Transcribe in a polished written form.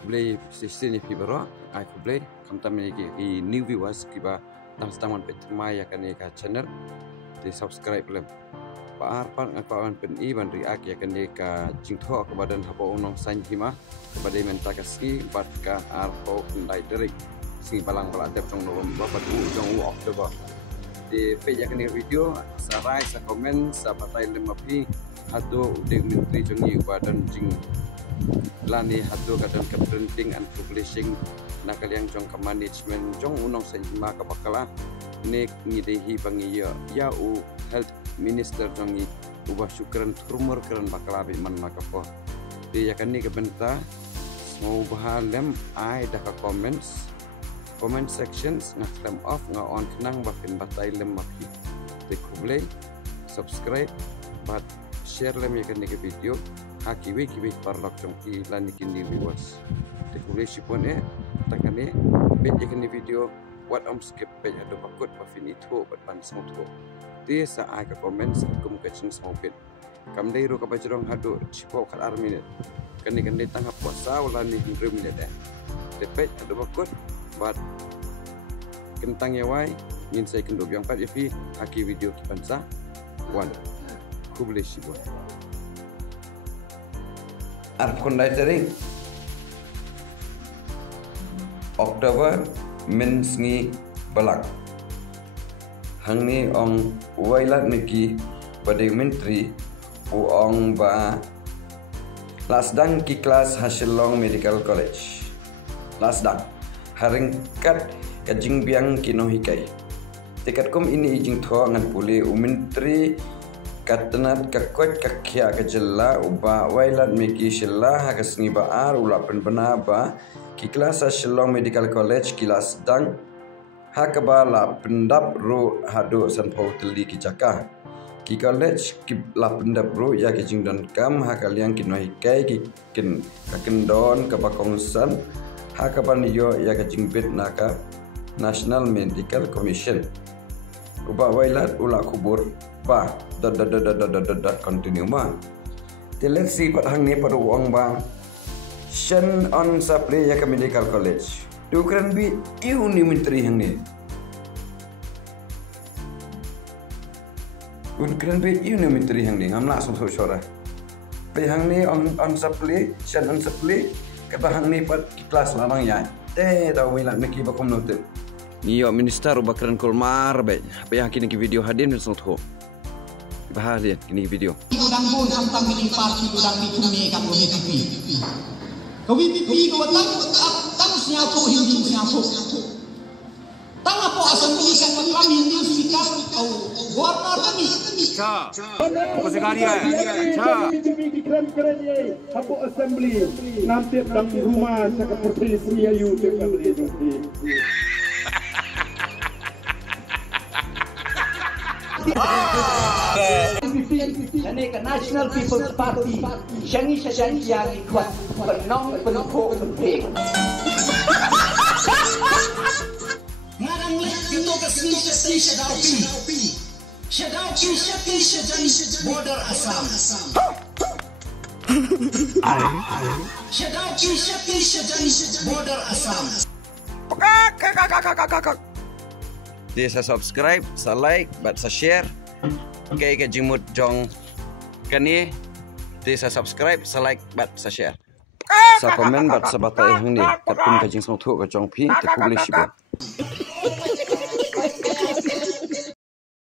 kublai sistem ni pibaro ai kublai kamtam ni ki new viewers kiba nang staman petmai akan ka channel di subscribe lem par ngakawan pen iban react ya kan ka jingtho ke badan hapo unong san hima kepada menta kasi bat ka arpo ndai derik sing balang bala tep tong lom bapat u jong u oktober di page kan video sarai sa komen sa patai lemapi hado de menteri jongi badan jing lani hado kadang ke printing and publishing nakal yang jong ke management jong unong san hima ka bakala nek ngidehi bangi ya u health minister jongi ubah syukran turmur keran bakalabi man makapo dia yakan ni kebenta mau bahalem ai dah ka comment sections nak time off nga on kenang bakin batai lem mapi de kublai subscribe but share lem yakan ni ke video haki we parlok jongki lan kini viewers de kublai sipon takane bet yakan ni video what skip page ado bakut bafinito bat pan sangto dia sa ai ka comments kum kacing sopit kam dei ro ka bajrong hado chipo kal army kan ni tangap puasa ulan ni hindrum ni de page ado bakut bat kentang ya wai ngin sai kendo yang pat yafi haki video kipansa wan kublai sibon ar kondai tering Oktober mensngi balak hangni ong wailat niki pada menteri ong ba lasdang ki kelas Hasilong Medical College lasdang haringkat kajing biang kino hikai tikat kom ini ijing tho ngan puli menteri katenat kakot kakya kajella uba wailat miki shilla hakasngi baar ulapen benaba ki kelas Hasilong Medical College kilas dang hakaba la pendap ro hado sanpau teli ki cakah ki college ki la pendap ro ya ki jingdon kam hakaliang ki noi kai ki kin kakendon ka bakongsan hakaba niyo ya ka jingbet naka National Medical Commission uba wailat ula kubur ba da continue ma let's see pat hang ni pada uang ba shen on supply ya ka medical college tu kan bi iu ni menteri hang ni un kan bi iu ni menteri hang ni ngam la so sora pe hang ni on supply shen on supply ka ba hang ni pat kelas lamang ya te da wila meki ba kom note ni yo minister ubakran kolmar be pe hang kini video hadin so tho bahalian kini video udang bun samtang mini parti udang bitumi kam BPP ko BPP ko tang siapo hindi siapo tang apo assembly kan kami hindi speaker ko governor kami cha ko sekalian cha keren ye apo assembly nanti dang rumah sa kapolisi ayu te kabli Ini ke National People's Party Syangi yang ikut penong penukuk penting Ngarang lek kita ke sini Syedaupi border Assam Syedaupi border Assam dia sa subscribe sa like bat sa share kay ka jimut jong kani dia sa subscribe sa like bat sa share sa comment bat sa batai hang ni tapin ka jing song thu ka jong phi te kublai sibo